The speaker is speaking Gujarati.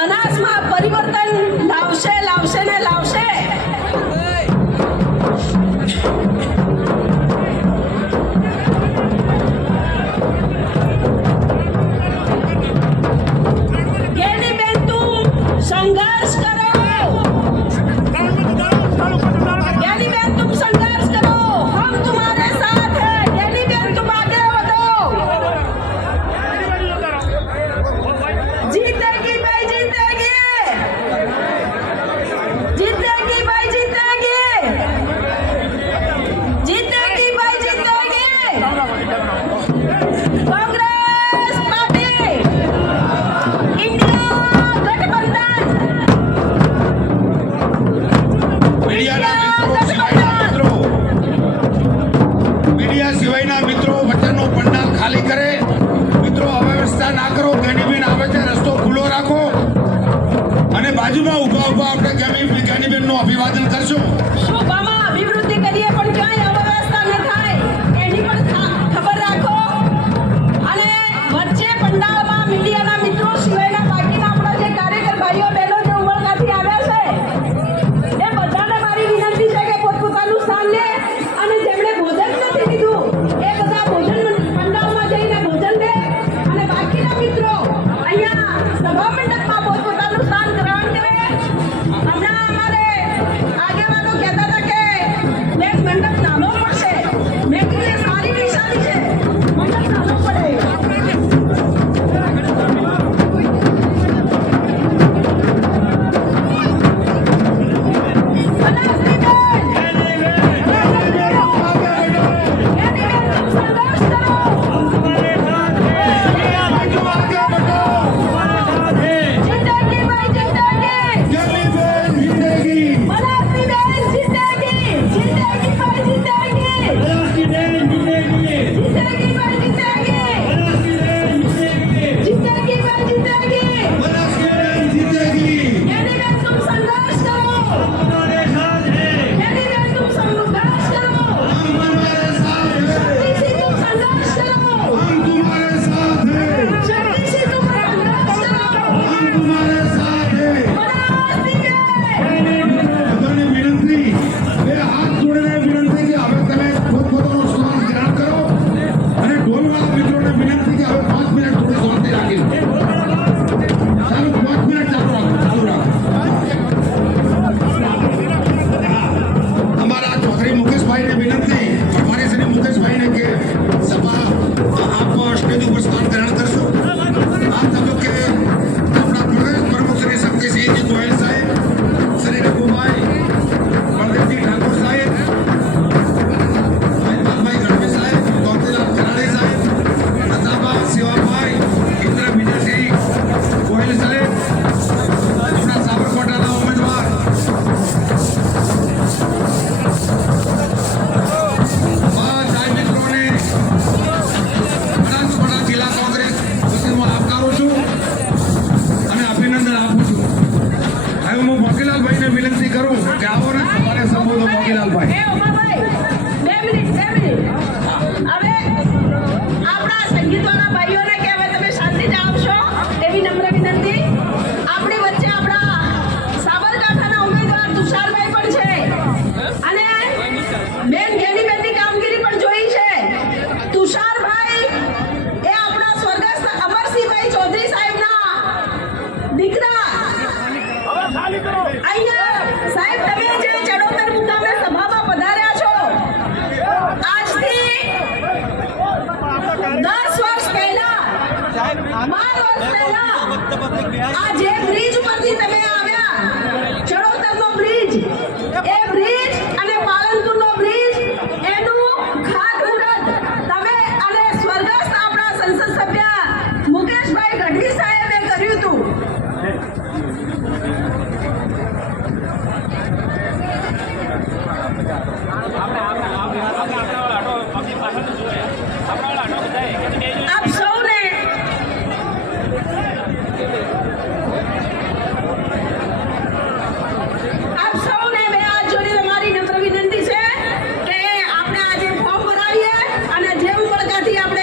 બનાસમાં પરિવર્તન લાવશે લાવશે ને લાવશે. ગેનીબેન તું સંઘર્ષ કરો, ગેનીબેન तुम संघर्ष करो, हम तुम्हारे साथ हैं. गैनीबेन तुम आगे बढ़ो. जीतेगी भाई जीतेगी, जीतेगी भाई जीतेगी, जीतेगी भाई जीतेगी. कांग्रेस पार्टी, इंडिया गठबंधन, मीडिया सिवायना मित्रों वचनों पंडाल खाली करे. मित्रों अव्यवस्था ना करो. गैनीबेन आवे છે રસ્તો ખુલ્લો રાખો અને બાજુમાં ઊભા ઊભા આપણે ગેનીબેનનું અભિવાદન કરશું. શોભામાં અભિવૃદ્ધિ કરીએ પણ ક્યાંય અવ્યવસ્થા ન થાય એની પણ ખબર રાખો. અને વચ્ચે પંડાળમાં મીડિયાના મિત્રો સિવાયના બાકીના આપણા જે કાર્યકર ભાઈઓ બહેનો જે ઉમળકાથી આવ્યા છે એ બધાને મારી વિનંતી છે કે પોતપોતાનું સ્થાન લે અને જેમણે ભોજન નથી લીધું એ બધા ભોજન પંડાળમાં જઈને ભોજન લે અને બાકીના મિત્રો અહીંયા સભા મંડપમાં પોતપોતાનું સ્થાન ગ્રહણ કરે. હમણાં અમારે આગેવાનો કહેતા હતા કે મેં મંડપ નાનો પડશે. મેં કીધું એ સારી નિશાની છે, મંડપ નાનો પડે. વિનંતી કરું કે આવો ને તમારે સંબોધો મોતીલાલભાઈ. બે મિનિટ. હવે આપણા સંગીતવાળા ભાઈઓને કે હવે તમે શાંતિથી આવશો એવી નમ્ર વિનંતી. આપણી વચ્ચે આપણા સાબરકાંઠાના ઉમેદવાર તુષારભાઈ પણ છે અને બેન ગેનીબેનની કામગીરી પણ જોઈ છે. તુષારભાઈ એ આપણા સ્વર્ગસ્થ અમરસિંહભાઈ ચૌધરી સાહેબના દીકરા. અહીંયા સાહેબ તમે જે ચડોતર મુકામે સભામાં પધાર્યા છો, આજથી 10 વર્ષ પહેલા 12 વર્ષ પહેલા આ જે બ્રિજ ઉપરથી તમે આવ્યા, ચડોતરનો બ્રિજ, એ બ્રિજ અને પાલનપુરનો બ્રિજ એનું ખાતમુહૂર્ત તમે અને સ્વર્ગસ્થ આપણા સંસદ સભ્ય મુકેશભાઈ ગઢવી સાહેબે કર્યું હતું. આપ સૌને બે હાથ જોડીને મારી નમ્ર વિનંતી છે કે આપણે આજે ફોર્મ ભરાવીએ અને જે ઉમળકાથી આપણે